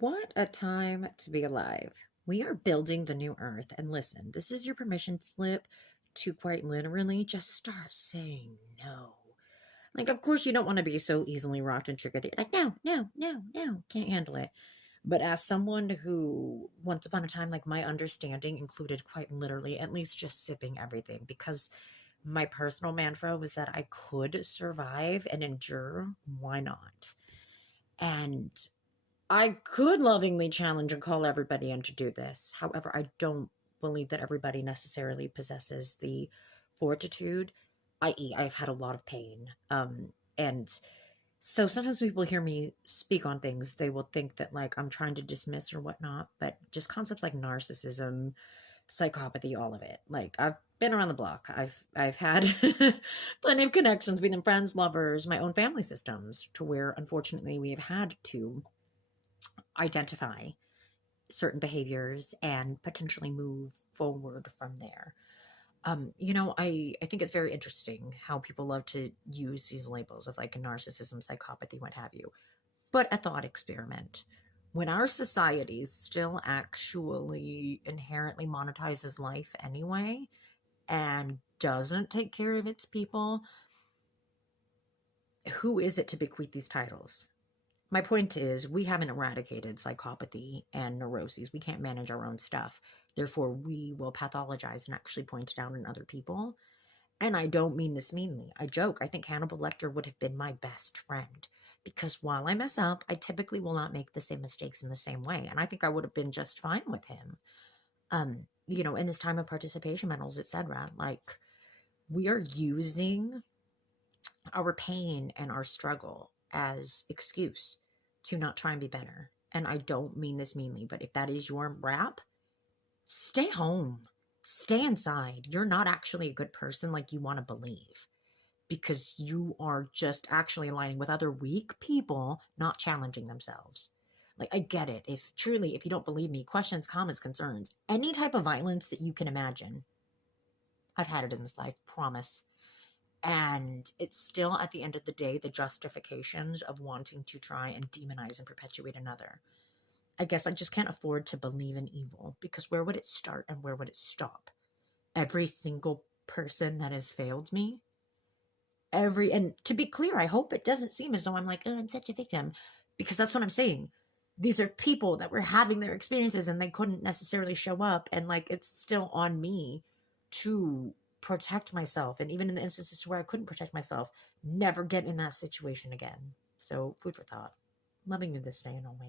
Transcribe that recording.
What a time to be alive. We are building the new earth. And listen, this is your permission slip to quite literally just start saying no. Like, of course, you don't want to be so easily rocked and triggered. Like, no, no, no, no, can't handle it. But as someone who, once upon a time, like, my understanding included quite literally at least just sipping everything because my personal mantra was that I could survive and endure. Why not? And I could lovingly challenge and call everybody in to do this. However, I don't believe that everybody necessarily possesses the fortitude, i.e., I've had a lot of pain. And so sometimes people hear me speak on things, they will think that like I'm trying to dismiss or whatnot, but just concepts like narcissism, psychopathy, all of it. Like I've been around the block. I've had plenty of connections within friends, lovers, my own family systems, to where unfortunately we have had to identify certain behaviors and potentially move forward from there. I think it's very interesting how people love to use these labels of like narcissism, psychopathy, what have you. But a thought experiment. When our society still actually inherently monetizes life anyway and doesn't take care of its people, who is it to bequeath these titles? My point is, we haven't eradicated psychopathy and neuroses. We can't manage our own stuff. Therefore, we will pathologize and actually point it out in other people. And I don't mean this meanly. I joke. I think Hannibal Lecter would have been my best friend because while I mess up, I typically will not make the same mistakes in the same way. And I think I would have been just fine with him. In this time of participation medals, etc. Like, we are using our pain and our struggle as excuse to not try and be better. And I don't mean this meanly, but if that is your rap, stay home, stay inside. You're not actually a good person like you want to believe because you are just actually aligning with other weak people, not challenging themselves. Like, I get it. If you don't believe me, questions, comments, concerns, any type of violence that you can imagine, I've had it in this life, promise. And it's still, at the end of the day, the justifications of wanting to try and demonize and perpetuate another. I guess I just can't afford to believe in evil because where would it start and where would it stop? Every single person that has failed me, and to be clear, I hope it doesn't seem as though I'm like, oh, I'm such a victim, because that's what I'm saying. These are people that were having their experiences and they couldn't necessarily show up, and like it's still on me to protect myself. And even in the instances where I couldn't protect myself, never get in that situation again. So food for thought. Loving you this day and always.